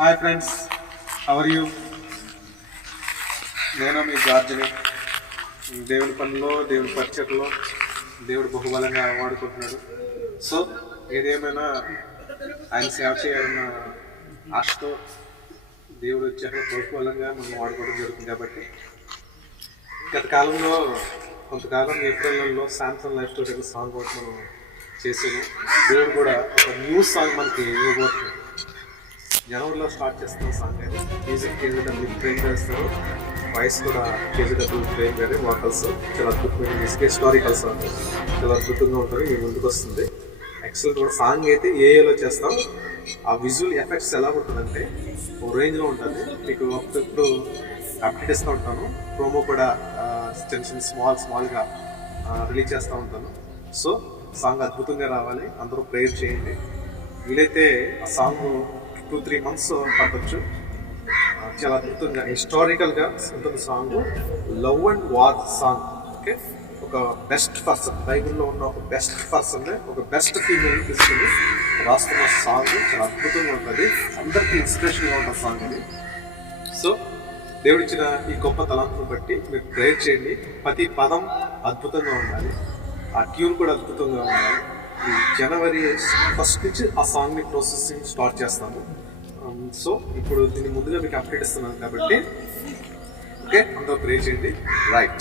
Hi friends, how are you? నేను మీ జార్జ్ని. దేవుడి పనిలో, దేవుడి పరిచయలో దేవుడు బహుబలంగా వాడుకుంటున్నాడు. సో ఏదేమైనా ఆయన సేవ చేయాలన్న ఆశతో దేవుడు వచ్చాక బహుబలంగా మనం వాడుకోవడం జరుగుతుంది. కాబట్టి గత కాలంలో కొంతకాలం ఏప్రిల్లో శాంసంగ్ లైఫ్ స్టోరీ సాంగ్ ఒకటి మనం చేసాము. దేవుడు కూడా ఒక న్యూ సాంగ్ మనకి ఇవ్వబోతున్నాడు. జనవరిలో స్టార్ట్ చేస్తున్న సాంగ్ అది. మ్యూజిక్ కేజీడబ్ల్యూ ట్రైన్ చేస్తారు, వాయిస్ కూడా కేజీడబ్ల్యూ ట్రైన్ గారే, వాకల్స్ చాలా అద్భుతమైన మ్యూజిక్, హిస్టారికల్ సాంగ్ చాలా అద్భుతంగా ఉంటుంది. మీ ముందుకు వస్తుంది. యాక్చువల్ కూడా సాంగ్ అయితే ఏఏలో చేస్తాం. ఆ విజువల్ ఎఫెక్ట్స్ ఎలా ఉంటుందంటే ఓ రేంజ్లో ఉంటుంది. మీకు అప్పుడప్పుడు అప్డేట్ ఇస్తూ ఉంటాను. ప్రోమో కూడా చిన్న చిన్న స్మాల్గా రిలీజ్ చేస్తూ ఉంటాను. సో సాంగ్ అద్భుతంగా రావాలి, అందరూ ప్రేయర్ చేయండి. వీలైతే ఆ సాంగ్ 2-3 months పట్టొచ్చు. చాలా అద్భుతంగా హిస్టారికల్గా ఉంటుంది song. Love and war song. Okay, ఒక బెస్ట్ పర్సన్, బైబిల్లో ఉన్న ఒక బెస్ట్ పర్సన్, ఒక బెస్ట్ ఫీమేల్ తీసుకుని రాస్తున్న సాంగ్ చాలా అద్భుతంగా ఉంటుంది. అందరికీ ఇన్స్పిరేషన్గా ఉన్న సాంగ్ ఇది. సో దేవుడిచ్చిన ఈ గొప్ప తలంపును బట్టి మీరు ప్రేయర్ చేయండి. ప్రతి పదం అద్భుతంగా ఉండాలి, ఆ ట్యూన్ కూడా అద్భుతంగా ఉండాలి. ఈ జనవరి 1st నుంచి ఆ సాంగ్ని ప్రాసెసింగ్ స్టార్ట్ చేస్తాము. సో ఇప్పుడు దీన్ని ముందుగా మీకు అప్డేట్ ఇస్తున్నాను కాబట్టి ఓకే, అందరూ ప్రే చేయండి. రైట్.